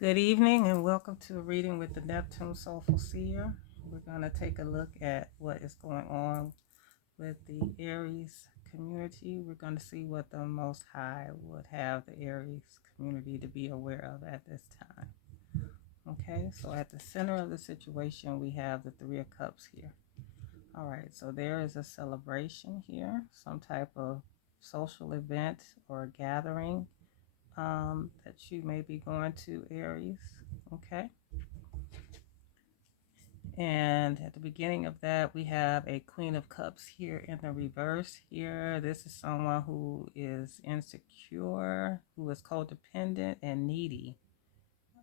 Good evening and welcome to a reading with the Neptune Soulful Seer. We're going to take a look at what is going on with the Aries community. We're going to see what the Most High would have the Aries community to be aware of at this time. Okay, so at the center of the situation, we have the Three of Cups here. All right, so there is a celebration here, some type of social event or gathering that you may be going to, Aries. Okay. And at the beginning of that, we have a Queen of Cups here in the reverse here. This is someone who is insecure, who is codependent and needy.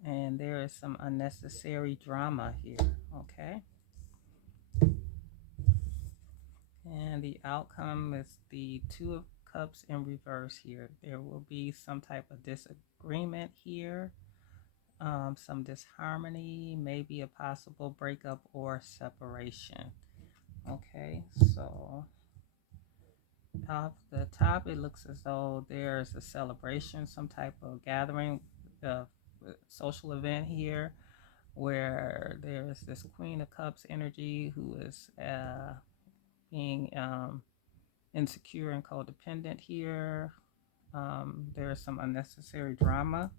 And there is some unnecessary drama here, okay? And the outcome is the Two of Cups in reverse here. There will be some type of disagreement here, some disharmony, maybe a possible breakup or separation. Okay, so off the top, it looks as though there's a celebration, some type of gathering, uh, social event here, where there's this Queen of Cups energy who is being insecure and codependent here. There's some unnecessary drama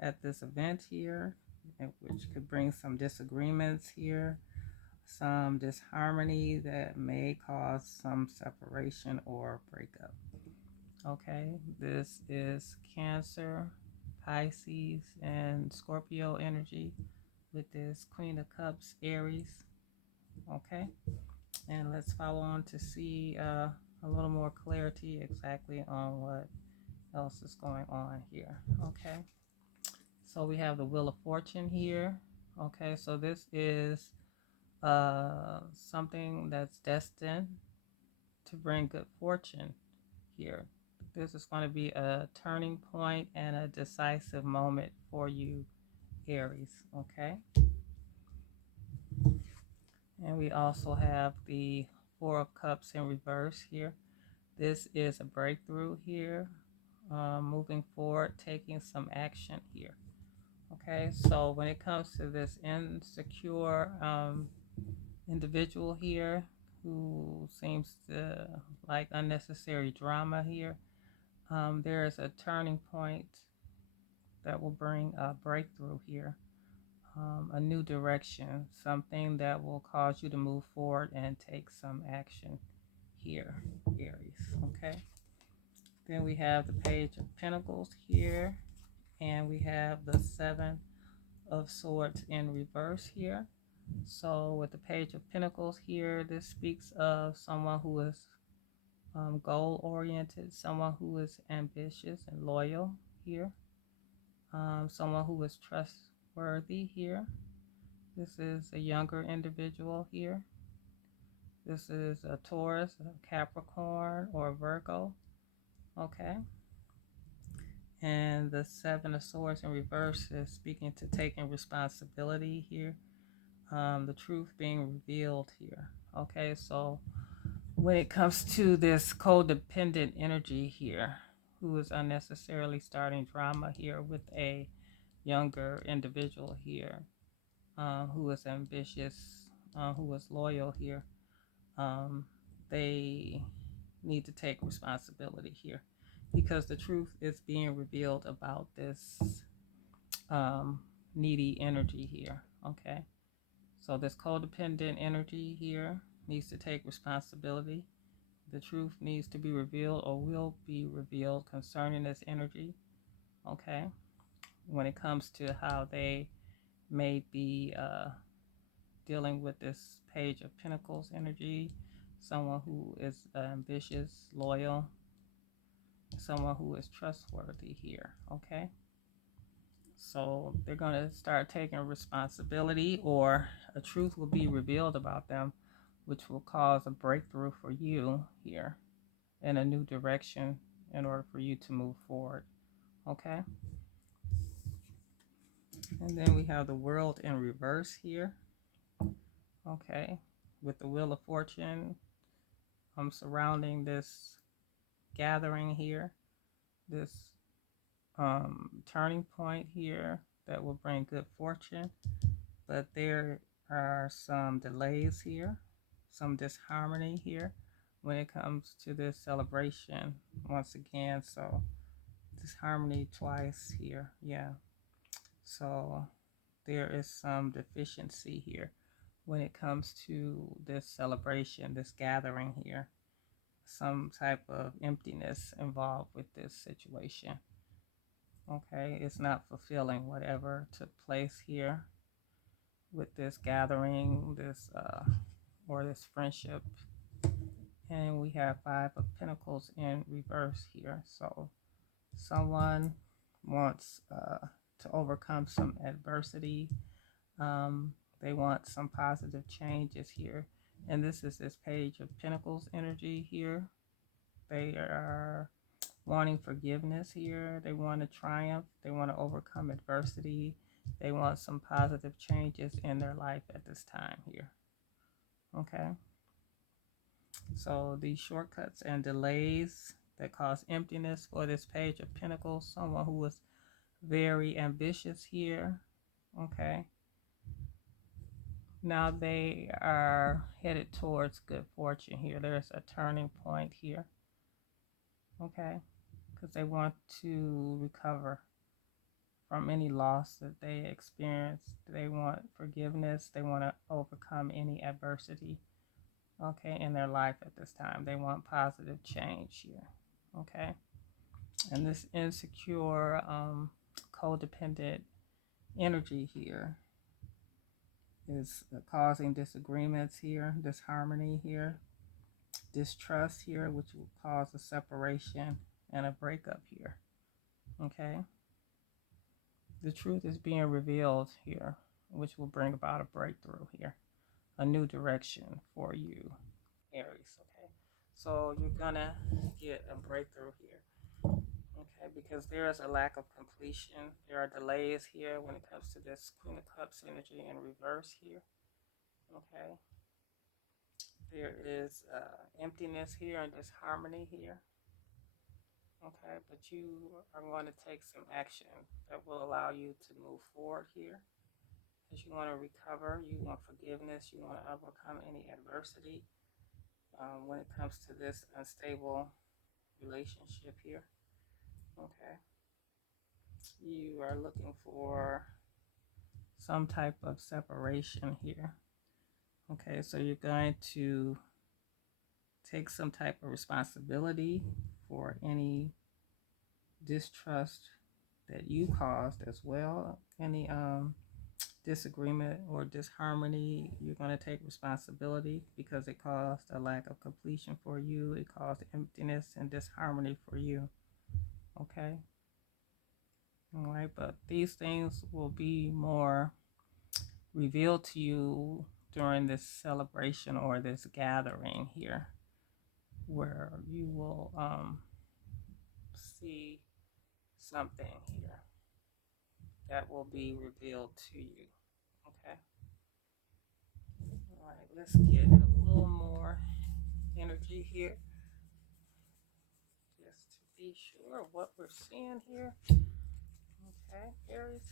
at this event here, which could bring some disagreements here, some disharmony that may cause some separation or breakup. Okay, this is Cancer, Pisces, and Scorpio energy with this Queen of Cups, Aries. Okay, and let's follow on to see a little more clarity exactly on what else is going on here. Okay, so we have the Wheel of Fortune here. Okay, so this is something that's destined to bring good fortune here. This is going to be a turning point and a decisive moment for you, Aries. Okay. And we also have the Four of Cups in reverse here. This is a breakthrough here, moving forward, taking some action here. Okay, so when it comes to this insecure individual here who seems to like unnecessary drama here, there is a turning point that will bring a breakthrough here, a new direction, something that will cause you to move forward and take some action here, Aries. Okay. Then we have the Page of Pentacles here, and we have the Seven of Swords in reverse here. So with the Page of Pentacles here, this speaks of someone who is goal-oriented, someone who is ambitious and loyal here, someone who is trustworthy here. This is a younger individual here. This is a Taurus, a Capricorn, or a Virgo. Okay. And the Seven of Swords in reverse is speaking to taking responsibility here, the truth being revealed here. Okay, so when it comes to this codependent energy here, who is unnecessarily starting drama here with a younger individual here, who is ambitious, who is loyal here, they need to take responsibility here because the truth is being revealed about this needy energy here. Okay, so this codependent energy here needs to take responsibility. The truth needs to be revealed or will be revealed concerning this energy. Okay, when it comes to how they may be dealing with this Page of Pentacles energy, someone who is ambitious, loyal, someone who is trustworthy here. Okay, so they're going to start taking responsibility, or a truth will be revealed about them, which will cause a breakthrough for you here in a new direction in order for you to move forward. Okay, and then we have the World in reverse here. Okay, with the Wheel of Fortune surrounding this gathering here, this turning point here that will bring good fortune. But there are some delays here, some disharmony here when it comes to this celebration once again. So disharmony twice here. Yeah. So there is some deficiency here when it comes to this celebration, this gathering here. Some type of emptiness involved with this situation. Okay, it's not fulfilling whatever took place here with this gathering, this or this friendship. And we have Five of Pentacles in reverse here. So someone wants to overcome some adversity. They want some positive changes here. And this is this Page of Pentacles energy here. They are wanting forgiveness here. They want to triumph. They want to overcome adversity. They want some positive changes in their life at this time here. Okay. So these shortcuts and delays that cause emptiness for this Page of Pentacles, someone who was very ambitious here. Okay. Now they are headed towards good fortune here. There's a turning point here. Okay. Because they want to recover from any loss that they experienced. They want forgiveness. They want to overcome any adversity, okay, in their life at this time. They want positive change here, okay. And this insecure, codependent energy here is causing disagreements here, disharmony here, distrust here, which will cause a separation and a breakup here, okay. The truth is being revealed here, which will bring about a breakthrough here, a new direction for you, Aries. Okay, so you're gonna get a breakthrough here. Okay, because there is a lack of completion. There are delays here when it comes to this Queen of Cups energy in reverse here. Okay, there is emptiness here and disharmony here. Okay, but you are going to take some action that will allow you to move forward here. Because you want to recover, you want forgiveness, you want to overcome any adversity when it comes to this unstable relationship here. Okay. You are looking for some type of separation here. Okay, so you're going to take some type of responsibility for any distrust that you caused as well. Any disagreement or disharmony, you're going to take responsibility because it caused a lack of completion for you. It caused emptiness and disharmony for you. Okay. All right. But these things will be more revealed to you during this celebration or this gathering here, where you will see something here that will be revealed to you. Okay. All right. Let's get a little more energy here just to be sure what we're seeing here. Okay, Aries.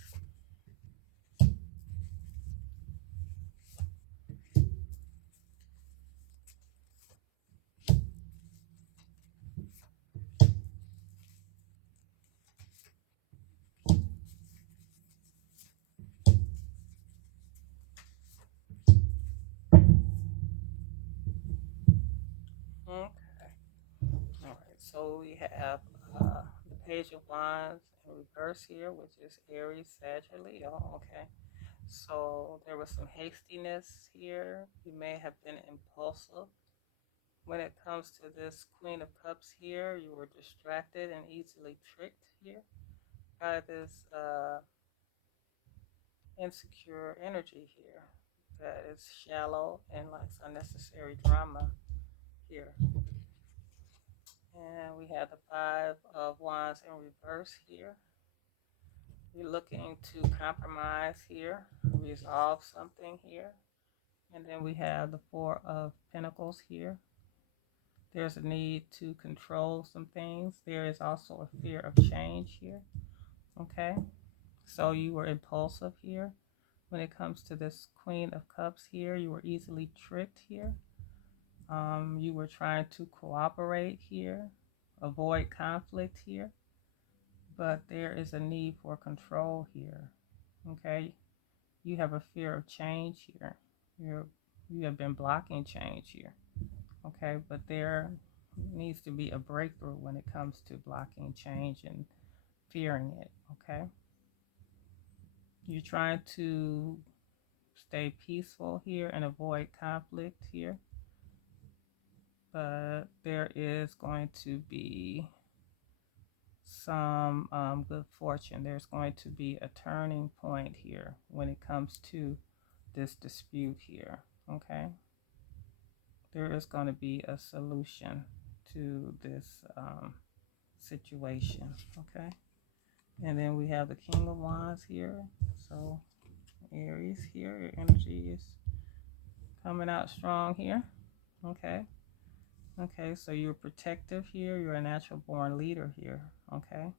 Okay. All right. So we have the Page of Wands in reverse here, which is Aries, Sagittarius. Okay. So there was some hastiness here. You may have been impulsive. When it comes to this Queen of Cups here, you were distracted and easily tricked here by this insecure energy here that is shallow and likes unnecessary drama here. And we have the Five of Wands in reverse here. You're looking to compromise here, resolve something here. And then we have the Four of Pentacles here. There's a need to control some things. There is also a fear of change here. Okay. So you were impulsive here. When it comes to this Queen of Cups here, you were easily tricked here. You were trying to cooperate here, avoid conflict here, but there is a need for control here. Okay, you have a fear of change here. You have been blocking change here. Okay, but there needs to be a breakthrough when it comes to blocking change and fearing it. Okay, you're trying to stay peaceful here and avoid conflict here, but there is going to be some good fortune. There's going to be a turning point here when it comes to this dispute here. Okay, there is going to be a solution to this situation. Okay, and then we have the King of Wands here. So Aries here, your energy is coming out strong here. Okay. Okay, so you're protective here. You're a natural born leader here. Okay.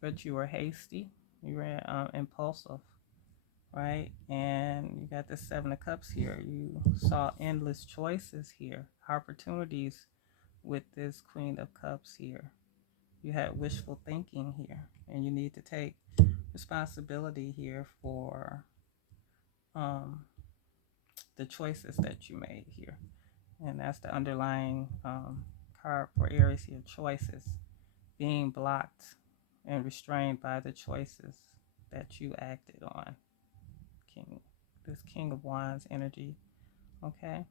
But you were hasty. You were impulsive, right? And you got the Seven of Cups here. You saw endless choices here, opportunities with this Queen of Cups here. You had wishful thinking here, and you need to take responsibility here for um, the choices that you made here. And that's the underlying card for Aries here, choices, being blocked and restrained by the choices that you acted on. King, this King of Wands energy, okay?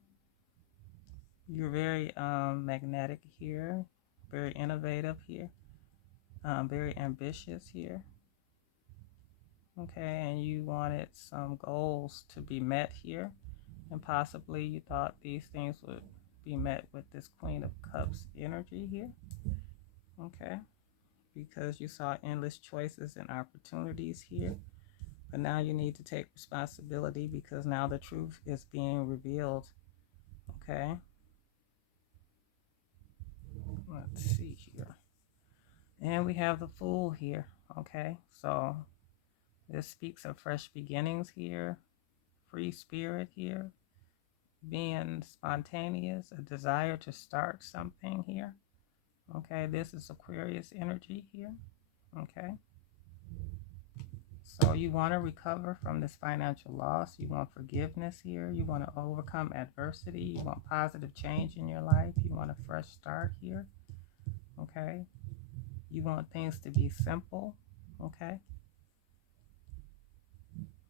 You're very magnetic here, very innovative here, very ambitious here, okay? And you wanted some goals to be met here, and possibly you thought these things would be met with this Queen of Cups energy here, okay? Because you saw endless choices and opportunities here. But now you need to take responsibility because now the truth is being revealed. Okay. Let's see here. And we have the Fool here. Okay. So this speaks of fresh beginnings here, free spirit here, being spontaneous, a desire to start something here. Okay. This is Aquarius energy here. Okay. So you want to recover from this financial loss. You want forgiveness here. You want to overcome adversity. You want positive change in your life. You want a fresh start here. Okay. You want things to be simple. Okay.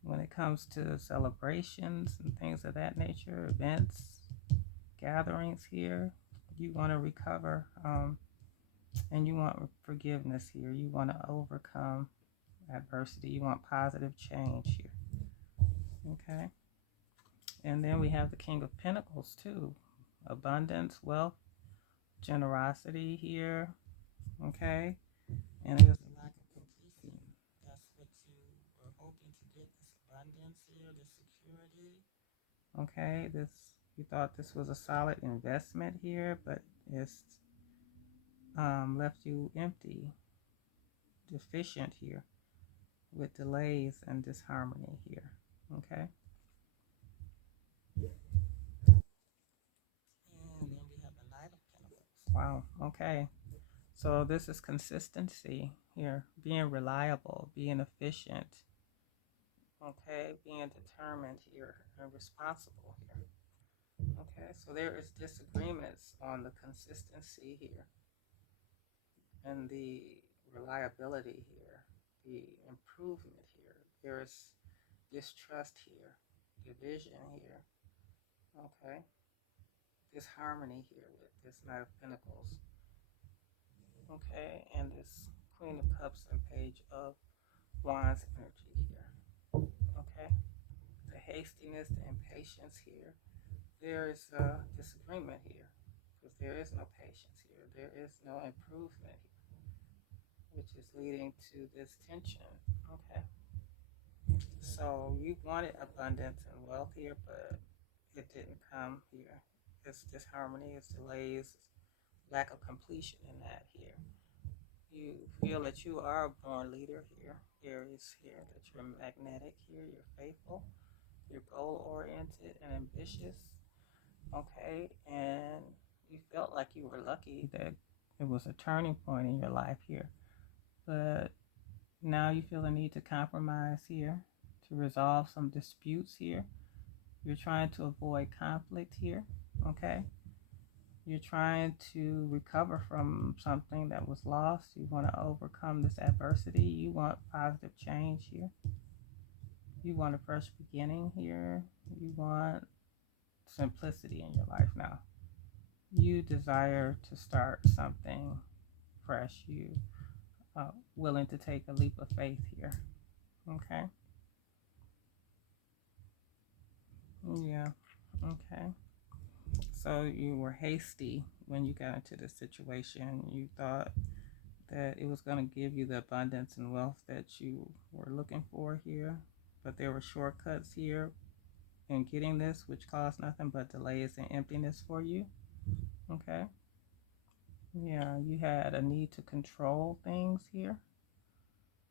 When it comes to celebrations and things of that nature, events, gatherings here, you want to recover and you want forgiveness here. You want to overcome adversity. You want positive change here. Okay. And then we have the King of Pentacles too. Abundance, wealth, generosity here. Okay. And there's a lack of completion. That's what you were hoping to get, this abundance here, this security. Okay. You thought this was a solid investment here, but it's left you empty, deficient here, with delays and disharmony here. Okay. And then we have the Knight of Pentacles. Wow. Okay. So this is consistency here, being reliable, being efficient, okay, being determined here and responsible here. Okay, so there is disagreements on the consistency here and the reliability here, the improvement here. There is distrust here, division here, okay, disharmony here with this Knight of Pentacles, okay, and this Queen of Cups and Page of Wands energy here. Okay, the hastiness, the impatience here. There is a disagreement here because there is no patience here. There is no improvement here, which is leading to this tension. Okay, so you wanted abundance and wealth here, but it didn't come here. It's disharmony, it's delays, lack of completion in that here. You feel that you are a born leader here. Aries here, that you're magnetic here, you're faithful, you're goal oriented and ambitious. Okay, and you felt like you were lucky that it was a turning point in your life here. But now you feel the need to compromise here, to resolve some disputes here. You're trying to avoid conflict here. Okay, you're trying to recover from something that was lost. You want to overcome this adversity. You want positive change here. You want a fresh beginning here. You want simplicity in your life now. You desire to start something fresh. You willing to take a leap of faith here. Okay. Yeah. Okay. So you were hasty when you got into this situation. You thought that it was going to give you the abundance and wealth that you were looking for here, but there were shortcuts here in getting this, which caused nothing but delays and emptiness for you. Okay. Yeah, you had a need to control things here.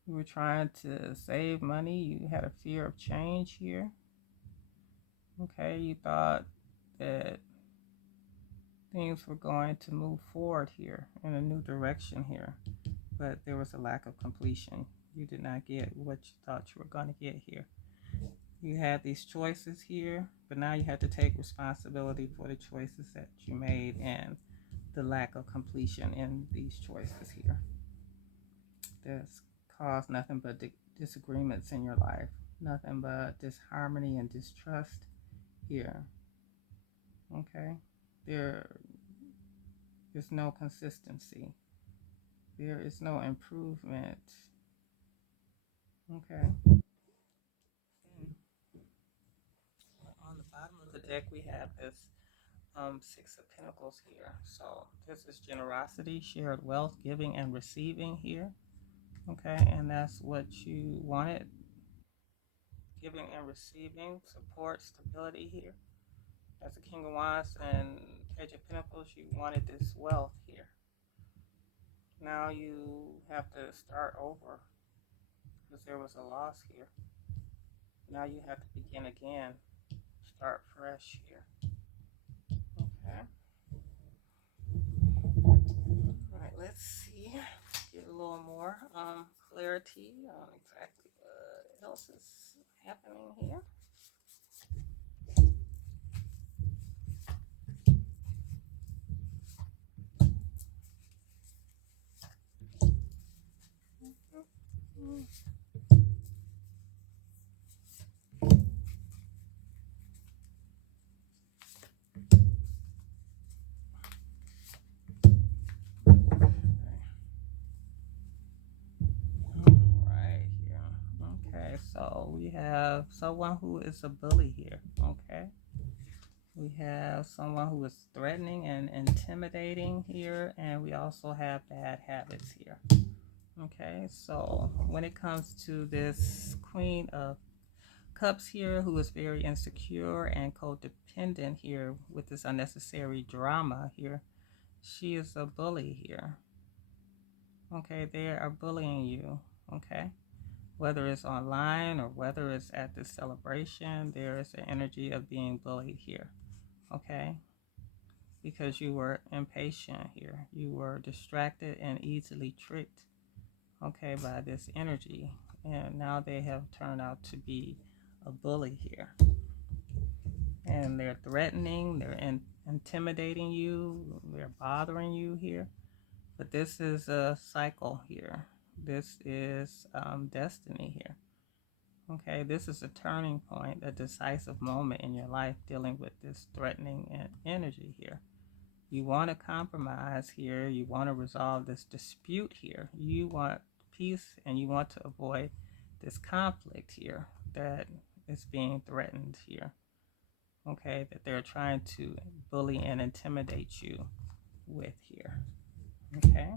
You were trying to save money. You had a fear of change here. Okay, you thought that things were going to move forward here in a new direction here, but there was a lack of completion. You did not get what you thought you were going to get here. You had these choices here, but now you had to take responsibility for the choices that you made and the lack of completion in these choices here. That's caused nothing but disagreements in your life, nothing but disharmony and distrust here. Okay, there is no consistency, there is no improvement. Okay. On the bottom of the deck, we have this Six of Pentacles here. So this is generosity, shared wealth, giving and receiving here. Okay, and that's what you wanted. Giving and receiving, support, stability here. As the King of Wands and Page of Pentacles, you wanted this wealth here. Now you have to start over because there was a loss here. Now you have to begin again, start fresh here. Okay. All right, let's see. Get a little more clarity on exactly what else is happening here. Right here. Okay, so we have someone who is a bully here. Okay. We have someone who is threatening and intimidating here, and we also have bad habits here. Okay, so when it comes to this Queen of Cups here, who is very insecure and codependent here with this unnecessary drama here, she is a bully here. Okay, they are bullying you. Okay, whether it's online or whether it's at this celebration, there is an energy of being bullied here. Okay, because you were impatient here. You were distracted and easily tricked, okay, by this energy. And now they have turned out to be a bully here. And they're threatening, intimidating you, they're bothering you here. But this is a cycle here. This is destiny here. Okay, this is a turning point, a decisive moment in your life dealing with this threatening energy here. You want to compromise here. You want to resolve this dispute here. You want peace and you want to avoid this conflict here that is being threatened here. Okay, that they're trying to bully and intimidate you with here. Okay.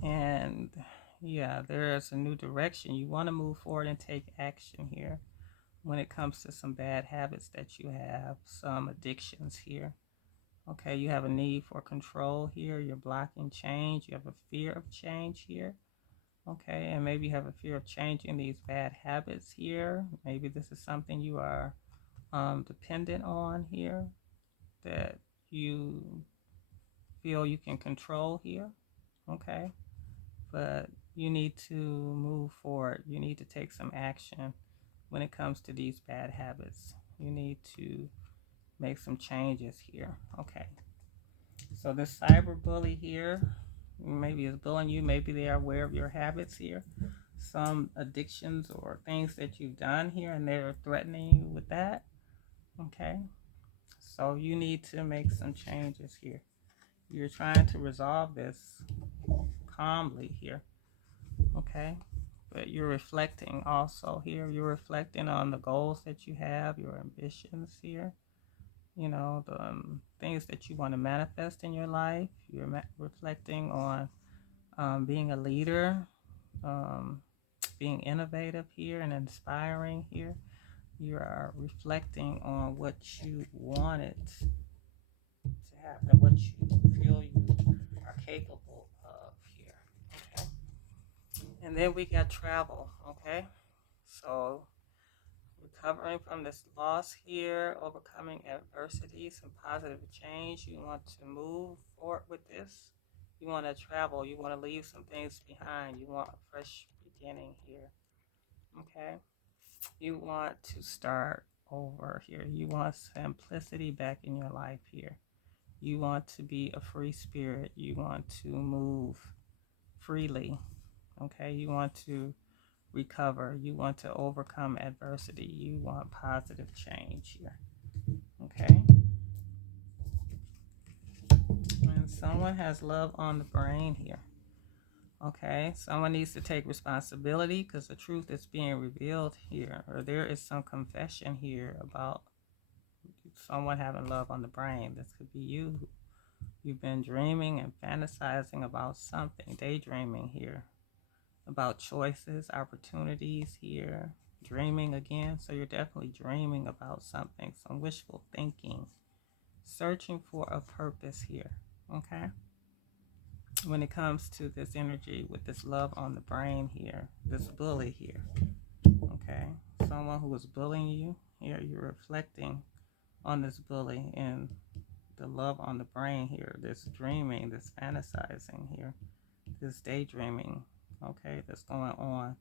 And yeah, there's a new direction. You want to move forward and take action here when it comes to some bad habits that you have, some addictions here. Okay, you have a need for control here. You're blocking change. You have a fear of change here. Okay, and maybe you have a fear of changing these bad habits here. Maybe this is something you are dependent on here that you feel you can control here. Okay, but you need to move forward. You need to take some action when it comes to these bad habits. You need to make some changes here. Okay, so this cyber bully here maybe is bullying you. Maybe they are aware of your habits here, some addictions or things that you've done here, and they're threatening you with that. Okay, so you need to make some changes here. You're trying to resolve this calmly here. Okay, but you're reflecting also here. You're reflecting on the goals that you have, your ambitions here, the things that you want to manifest in your life. You're reflecting on being a leader, um, being innovative here and inspiring here. You are reflecting on what you wanted to happen, what you feel you are capable of here. Okay. And then we got travel. Okay. So recovering from this loss here, overcoming adversity, some positive change. You want to move forward with this. You want to travel. You want to leave some things behind. You want a fresh beginning here. Okay. You want to start over here. You want simplicity back in your life here. You want to be a free spirit. You want to move freely. Okay. You want to recover. You want to overcome adversity. You want positive change here. Okay. And someone has love on the brain here. Okay. Someone needs to take responsibility because the truth is being revealed here, or there is some confession here about someone having love on the brain. This could be you. You've been dreaming and fantasizing about something, daydreaming here, about choices, opportunities here, dreaming again. So you're definitely dreaming about something, some wishful thinking, searching for a purpose here. Okay. When it comes to this energy with this love on the brain here, this bully here. Okay. Someone who is bullying you here, you're reflecting on this bully and the love on the brain here, this dreaming, this fantasizing here, this daydreaming, okay, that's going on.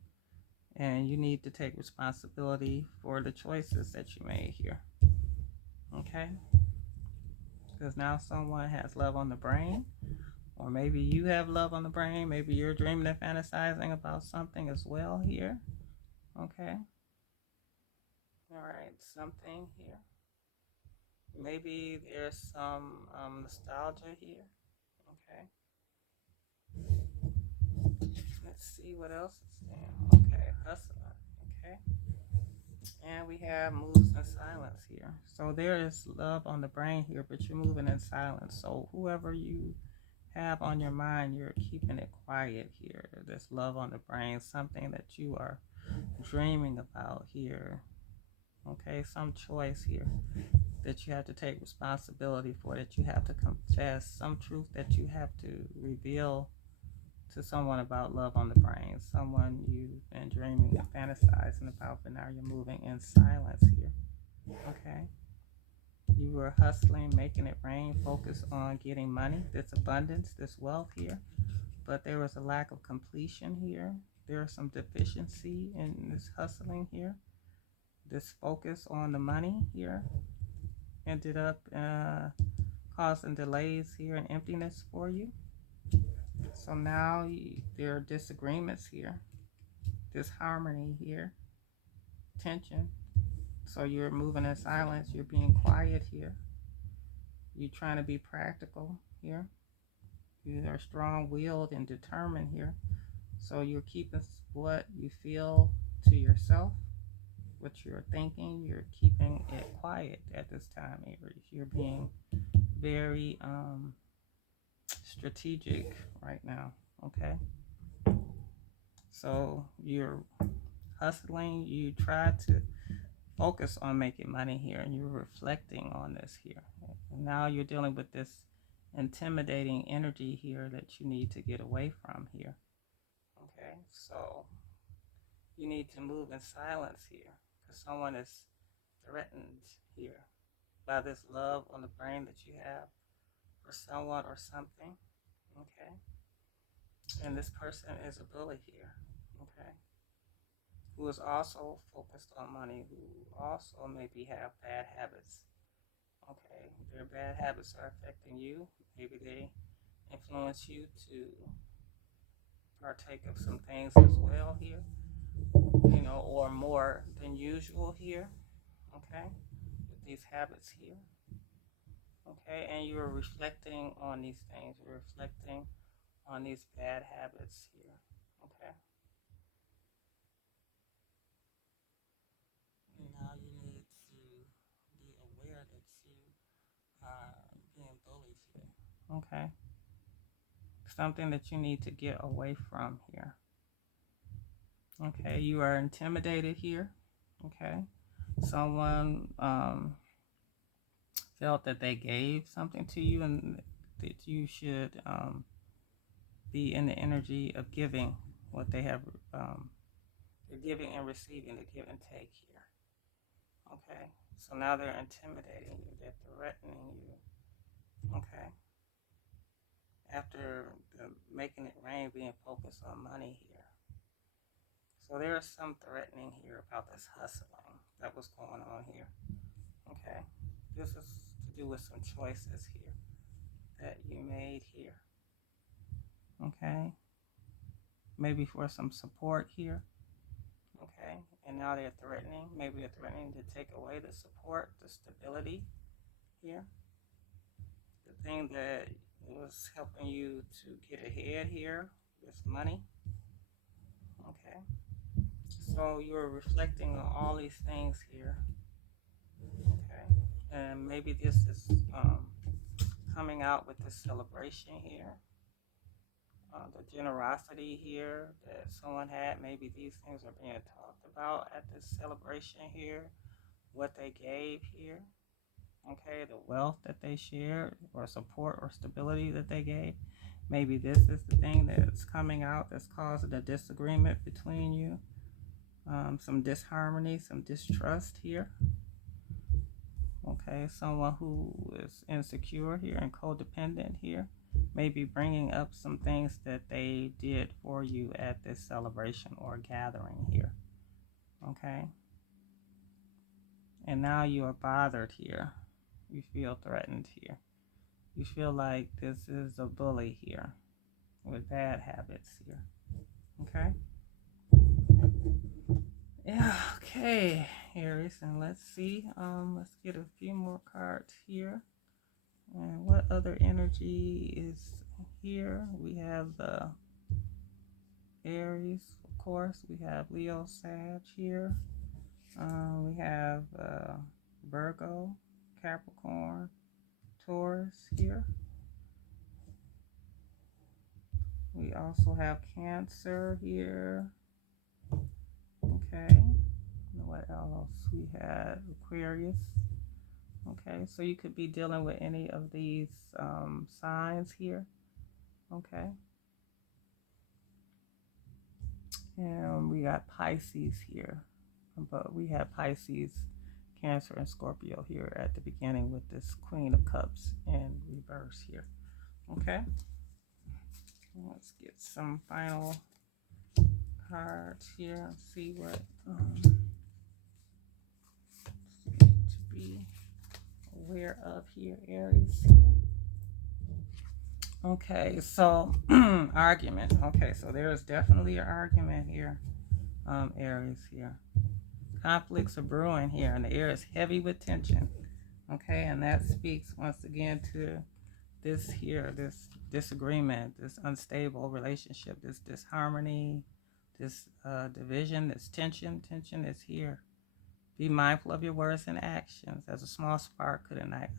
And you need to take responsibility for the choices that you made here, okay? Because now someone has love on the brain, or maybe you have love on the brain. Maybe you're dreaming and fantasizing about something as well here, okay? All right, something here. Maybe there's some nostalgia here, okay? Let's see what else is there. Okay, hustling. Okay. And we have moves in silence here. So there is love on the brain here, but you're moving in silence. So whoever you have on your mind, you're keeping it quiet here. There's love on the brain, something that you are dreaming about here. Okay, some choice here that you have to take responsibility for, that you have to confess, some truth that you have to reveal to someone about love on the brain, someone you've been dreaming and fantasizing about, but now you're moving in silence here. Okay. You were hustling, making it rain, focused on getting money, this abundance, this wealth here, but there was a lack of completion here. There is some deficiency in this hustling here. This focus on the money here ended up causing delays here and emptiness for you. So now there are disagreements here, disharmony here, tension. So you're moving in silence, you're being quiet here. You're trying to be practical here. You are strong willed and determined here. So you're keeping what you feel to yourself, what you're thinking, you're keeping it quiet at this time, Aries. You're being very strategic right now, okay? So you're hustling, you try to focus on making money here, and you're reflecting on this here. Now you're dealing with this intimidating energy here that you need to get away from here. Okay, so you need to move in silence here because someone is threatened here by this love on the brain that you have for someone or something. Okay, and this person is a bully here. Okay, who is also focused on money, who also maybe have bad habits. Okay, their bad habits are affecting you. Maybe they influence you to partake of some things as well here, or more than usual here. Okay, with these habits here. Okay, and you're reflecting on these things. You're reflecting on these bad habits here. Okay, and now you need to be aware that you are being bullied here. Okay, something that you need to get away from here. Okay, you are intimidated here. Okay, someone felt that they gave something to you and that you should be in the energy of giving what they have, the giving and receiving, the give and take here. Okay, so now they're intimidating you, they're threatening you. Okay, after making it rain, being focused on money here. So there is some threatening here about this hustling that was going on here. Okay, this is to do with some choices here that you made here. Okay, maybe for some support here. Okay, and now they're threatening, maybe they're threatening to take away the support, the stability here, the thing that was helping you to get ahead here, this money. Okay, so you're reflecting on all these things here. Okay, and maybe this is coming out with this celebration here. The generosity here that someone had, maybe these things are being talked about at this celebration here, what they gave here, okay, the wealth that they shared, or support or stability that they gave. Maybe this is the thing that's coming out that's causing a disagreement between you, some disharmony, some distrust here. Okay, someone who is insecure here and codependent here, maybe bringing up some things that they did for you at this celebration or gathering here. Okay, and now you are bothered here. You feel threatened here. You feel like this is a bully here with bad habits here. Okay. Yeah. Okay, Aries, and let's see. Let's get a few more cards here. And what other energy is here? We have the Aries, of course. We have Leo, Sag here. We have Virgo, Capricorn, Taurus here. We also have Cancer here. Okay. What else? We had Aquarius. Okay, so you could be dealing with any of these signs here. Okay. And we got Pisces here. But we have Pisces, Cancer, and Scorpio here at the beginning with this Queen of Cups in reverse here. Okay. Let's get some final cards here and see what to be aware of here, Aries. Okay, so argument. Okay, so there's definitely an argument here, Aries here. Conflicts are brewing here, and the air is heavy with tension. Okay, and that speaks once again to this here, this disagreement, this unstable relationship, this disharmony, this division, this tension. Tension is here. Be mindful of your words and actions, as a small spark could ignite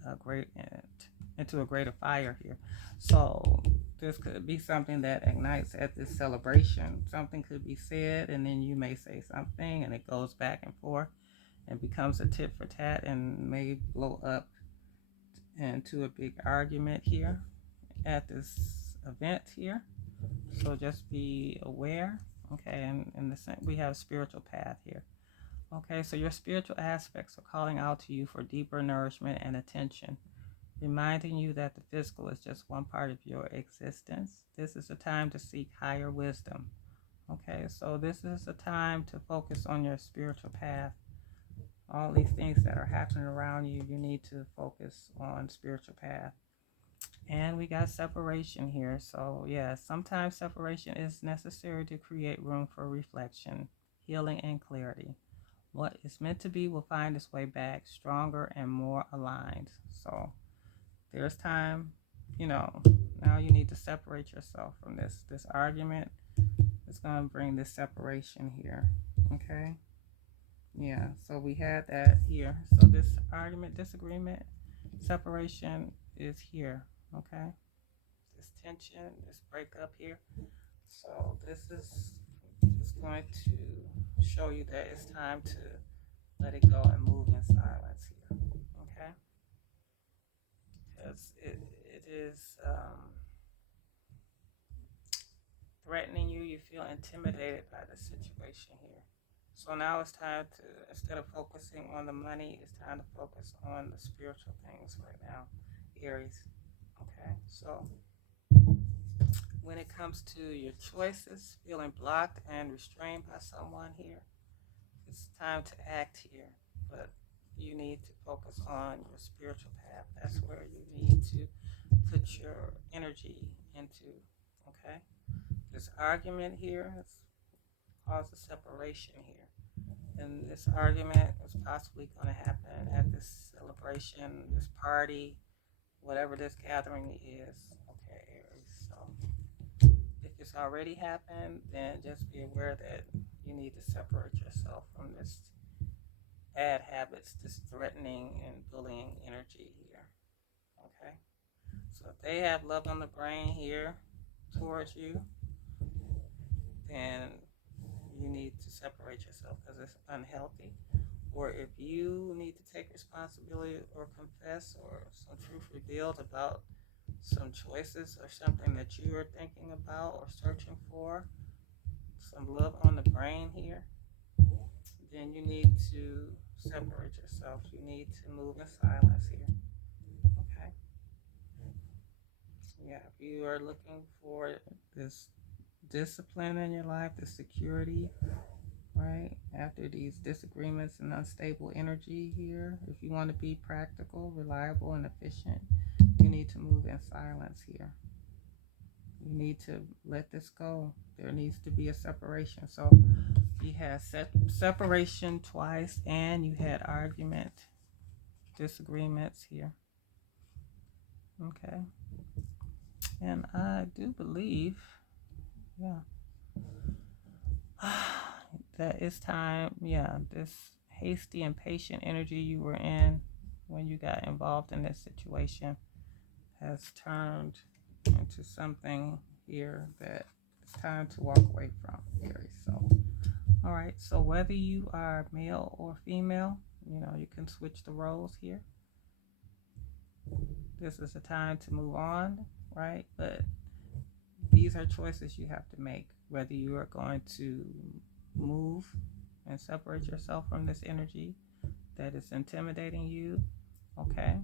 into a greater fire here. So this could be something that ignites at this celebration. Something could be said, and then you may say something, and it goes back and forth and becomes a tit for tat and may blow up into a big argument here at this event here. So just be aware. Okay, and in the we have spiritual path here. Okay, so your spiritual aspects are calling out to you for deeper nourishment and attention, reminding you that the physical is just one part of your existence. This is a time to seek higher wisdom. Okay, so this is a time to focus on your spiritual path. All these things that are happening around you, you need to focus on spiritual path. And we got separation here. So, yeah, sometimes separation is necessary to create room for reflection, healing, and clarity. What is meant to be will find its way back stronger and more aligned. So, there's time, you know, now you need to separate yourself from this argument. It's going to bring this separation here. Okay? Yeah, so we had that here. So, this argument, disagreement, separation is here. Okay? This tension, this breakup here. So this is just going to show you that it's time to let it go and move in silence here. Okay? Because it is threatening you. You feel intimidated by the situation here. So now it's time to, instead of focusing on the money, it's time to focus on the spiritual things right now, Aries. Okay? So when it comes to your choices, feeling blocked and restrained by someone here, it's time to act here. But you need to focus on your spiritual path. That's where you need to put your energy into. Okay? This argument here has caused a separation here. And this argument is possibly going to happen at this celebration, this party, whatever this gathering is. Okay, Aries. So if it's already happened, then just be aware that you need to separate yourself from this bad habits, this threatening and bullying energy here. Okay? So if they have love on the brain here towards you, then you need to separate yourself because it's unhealthy. Or if you need to take responsibility or confess or some truth revealed about some choices or something that you are thinking about or searching for, some love on the brain here, then you need to separate yourself. You need to move in silence here. Okay? Yeah, if you are looking for this discipline in your life, the security, right? After these disagreements and unstable energy here, if you want to be practical, reliable, and efficient, you need to move in silence here. You need to let this go. There needs to be a separation. So you had separation twice, and you had argument, disagreements here. Okay. And I do believe, yeah, that it's time, yeah, this hasty and patient energy you were in when you got involved in this situation has turned into something here that it's time to walk away from, Aries. So, all right. So whether you are male or female, you know, you can switch the roles here. This is a time to move on, right? But these are choices you have to make, whether you are going to move and separate yourself from this energy that is intimidating you, okay?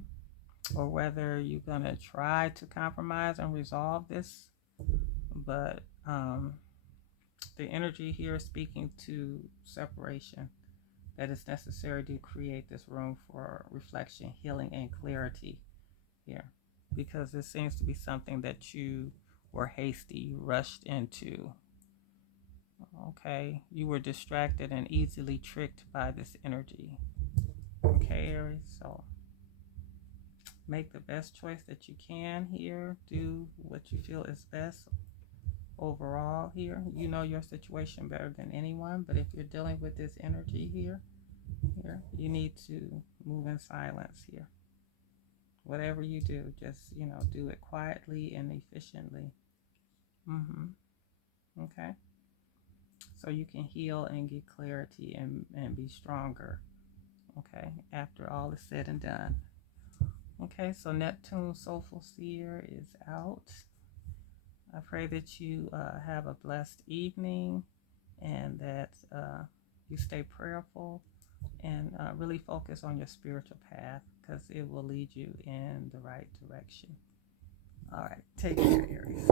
Or whether you're going to try to compromise and resolve this, but the energy here is speaking to separation that is necessary to create this room for reflection, healing, and clarity here, because this seems to be something that you were hasty, you rushed into. Okay, you were distracted and easily tricked by this energy. Okay, Aries, so make the best choice that you can here. Do what you feel is best overall here. You know your situation better than anyone, but if you're dealing with this energy here, you need to move in silence here. Whatever you do, just, you know, do it quietly and efficiently. Okay? So you can heal and get clarity and be stronger. Okay? After all is said and done. Okay, so Neptune Soulful Seer is out. I pray that you have a blessed evening and that you stay prayerful and really focus on your spiritual path because it will lead you in the right direction. All right, take care, Aries.